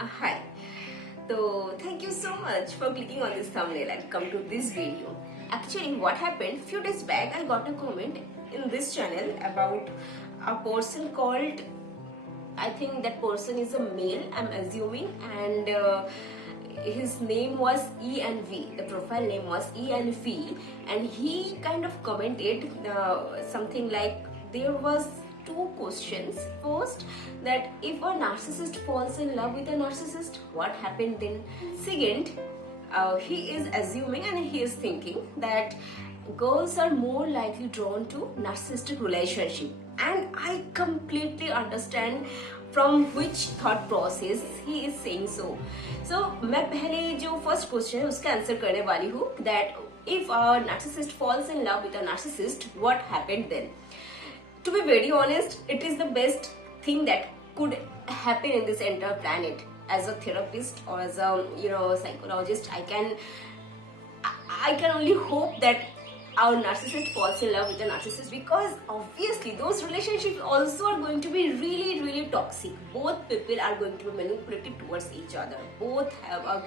Hi. So thank you so much for clicking on this thumbnail and come to this video. Actually, what happened few days back, I got a comment in this channel about a person called, I think that person is a male, I'm assuming, and his name was E and V. The profile name was E and V, and he kind of commented something like there was two questions. First, that if a narcissist falls in love with a narcissist, what happened then? Second, he is assuming and he is thinking that girls are more likely drawn to narcissistic relationship, and I completely understand from which thought process he is saying so. So मैं पहले जो first question है उसका answer करने वाली हूँ that if a narcissist falls in love with a narcissist, what happened then? To be very honest, it is the best thing that could happen in this entire planet. As a therapist or as a psychologist, I can only hope that our narcissist falls in love with a narcissist, because obviously those relationships also are going to be really toxic. Both people are going to be manipulative towards each other. Both have a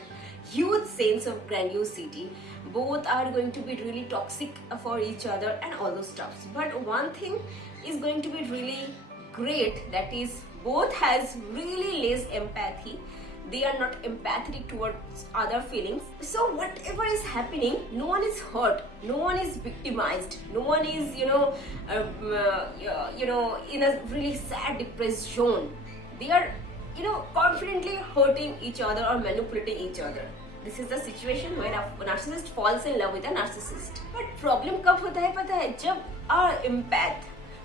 huge sense of grandiosity. Both are going to be really toxic for each other and all those stuffs. But one thing is going to be really great, that is both has really less empathy. They are not empathetic towards other feelings. So whatever is happening, no one is hurt, no one is victimized, no one is in a really sad, depressed zone. They are confidently hurting each other or manipulating each other. This is the situation when a narcissist falls in love with a narcissist. But problem कब होता है पता है? जब a empath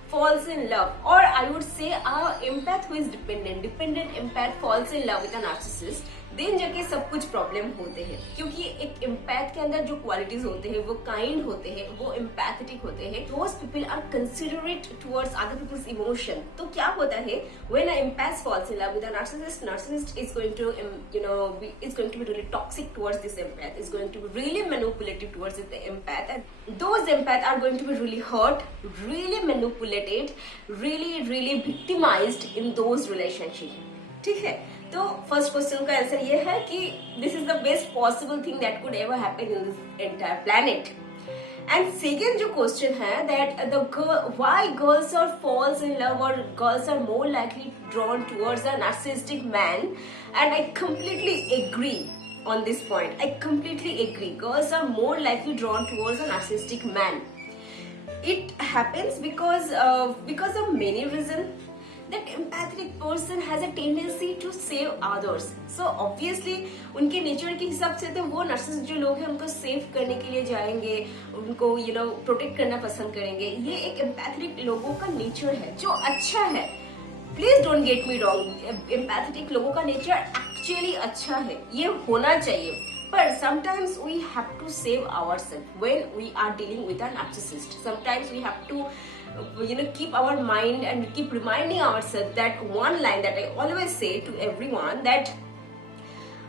falls in love, or I would say a empath who is dependent empath falls in love with a narcissist, then जाके सब कुछ problem होते हैं. क्योंकि एक empath के अंदर जो क्वालिटीज होते हैं वो काइंड होते हैं, वो empathetic होते हैं. Those people are considerate towards other people's emotion. तो क्या होता है when an empath falls in love with a narcissist is going to is going to be really toxic towards this empath, is going to be really manipulative towards the empath, and those empaths are going to be really hurt, really manipulated, really victimized in those relationships. ठीक है. तो first question का answer ये है कि this is the best possible thing that could ever happen in this entire planet. And second जो question है that why girls are falls in love और girls are more likely drawn towards a narcissistic man, and I completely agree on this point. I completely agree. Girls are more likely drawn towards a narcissistic man. It happens because of many reasons. That empathetic person has a tendency to save others. So obviously उनके nature के हिसाब से तो वो narcissist जो लोग हैं उनको सेव करने के लिए जाएंगे, उनको प्रोटेक्ट करना पसंद करेंगे. ये एक एम्पैथेटिक लोगों का नेचर है जो अच्छा है. Please don't get me wrong, empathetic लोगों का नेचर एक्चुअली अच्छा है, ये होना चाहिए. But sometimes we have to save ourselves when we are dealing with a narcissist. Sometimes we have to keep our mind and keep reminding ourselves that one line that I always say to everyone, that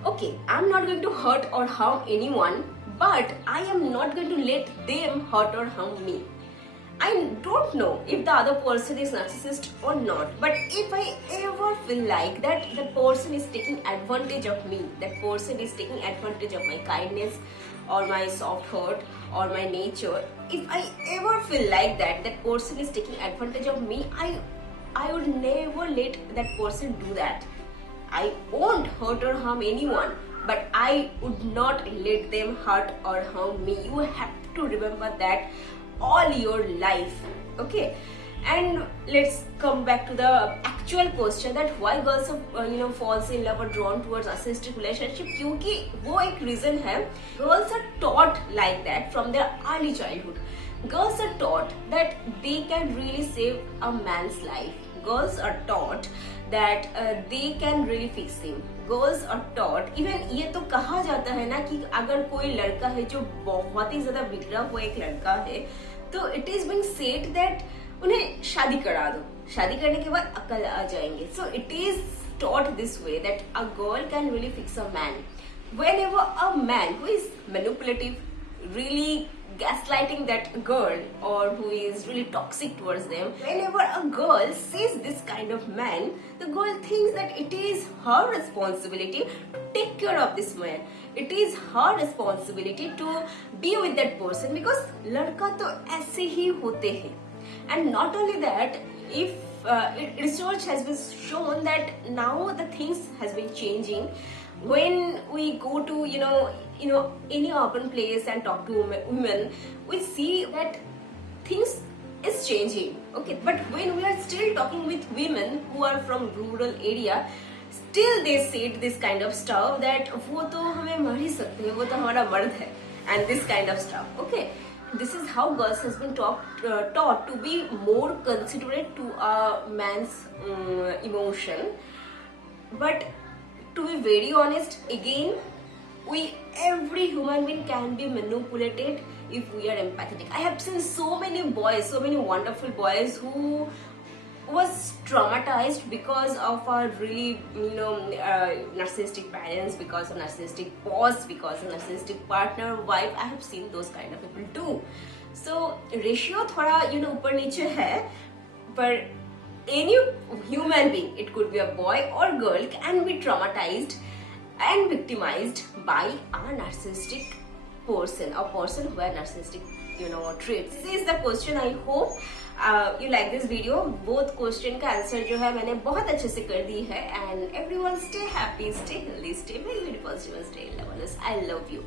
okay, I'm not going to hurt or harm anyone, but I am not going to let them hurt or harm me. I don't know if the other person is narcissist or not, but if I ever feel like that the person is taking advantage of me, that person is taking advantage of my kindness or my soft heart or my nature, if I ever feel like that person is taking advantage of me, I would never let that person do that. I won't hurt or harm anyone, but I would not let them hurt or harm me. You have to remember that all your life. Okay, and let's come back to the actual question that why girls falls in love or drawn towards narcissistic relationship. क्योंकि वो एक reason है, girls are taught like that from their early childhood. Girls are taught that they can really save a man's life. Girls are taught that they can really fix him. Girls are taught, even ये तो कहा जाता है ना कि अगर कोई लड़का है जो बहुत ही ज्यादा बिगड़ा हुआ एक लड़का है, तो it is being said that उन्हें शादी करा दो, शादी करने के बाद अकल आ जाएंगे. So it is taught this way that a girl can really fix a man. Whenever a man who is manipulative, really gaslighting that girl or who is really toxic towards them. Whenever a girl sees this kind of man, the girl thinks that it is her responsibility to take care of this man. It is her responsibility to be with that person because लड़का तो ऐसे ही होते हैं. And not only that, if research has been shown that now the things has been changing. When we go to any urban place and talk to women, we see that things is changing. Okay, but when we are still talking with women who are from rural area, still they said this kind of stuff that वो तो हमें मार ही सकते हैं, वो तो हमारा मर्द है, and this kind of stuff. Okay, this is how girls has been taught to be more considerate to a man's emotion. But to be very honest, again, every human being can be manipulated if we are empathetic. I have seen so many boys, so many wonderful boys who was traumatized because of our really narcissistic parents, because of narcissistic boss, because of narcissistic partner, wife. I have seen those kind of people too. So ratio थोड़ा ऊपर नीचे है, but any human being, it could be a boy or girl, can be traumatized and victimized by a narcissistic person, a person who has narcissistic traits. This is the question. I hope you like this video. Both question का answer जो है मैंने बहुत अच्छे से कर दी है. And everyone stay happy, stay healthy, stay very beautiful, stay in love. I love you.